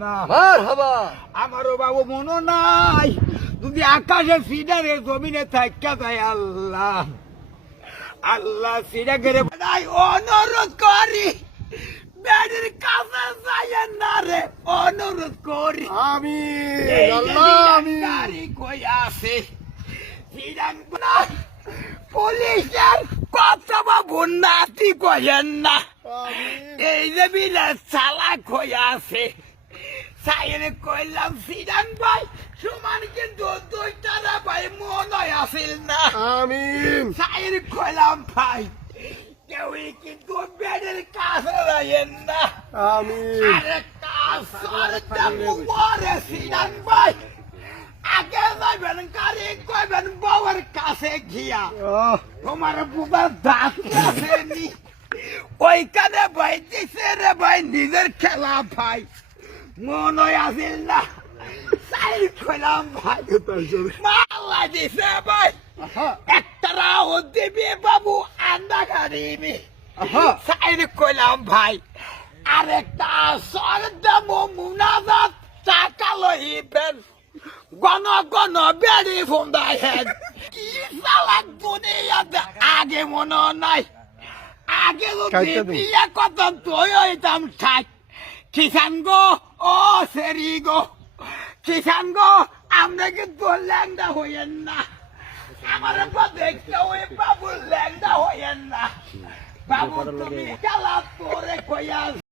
না মারহাবা। আমারও বাবু মনো নাই যদি আকাশে সিডারে জমিনে থাকা যায় আল্লাহ আল্লাহ সিডা করে নাই অনুরোধ করি বেড়ির কাছে যায় না রে অনুরোধ করি আমিন আল্লাহ আমিন। গাড়ি কই আছে সিডান না পুলিশের কত বাবু নাতি কইেন না এই যে বিনা চালাক হয়ে আছে সাইরে কইলাম সিডান ভাই সমান কিন্তু দুইটারা ভাই মনে আসিল না আমিন সাইরে কইলাম ভাই কেউই কিন্তু বেডের কাছে রাখেন না আমিন। আরে কাজ সরতাম পরে সিডান ভাই আগে যাবেন গাড়ি কইবেন বাবার কাছে গিয়া তোমার বুবার দাঁত আসেনি ওইখানে ভাই দিছে রে ভাই নিজের খেলা ভাই মনে আসিল না সাই খোলাম ভাই মালা দিছে ভাই একটা রাও দিবি বাবু আন্দা গাড়িবি সাইড কইলাম ভাই আরেকটা সরদাম মুনাজাত টাকা লইবেন গণ গণ বেড়ি ফোন্দাইহেন কি সালাক দুনিয়াতে আগে মনে নাই আগে যদি বিয়ে কত তুই হইতাম ঠাক কিষান গো ও সেরি গো কিষান গো আমরা কিন্তু ল্যাংডা হইয়েন না আমার দেখতে ওই বাবু ল্যাংডা হইয়েন না বাবু তুমি খেলা তোরে কইয়া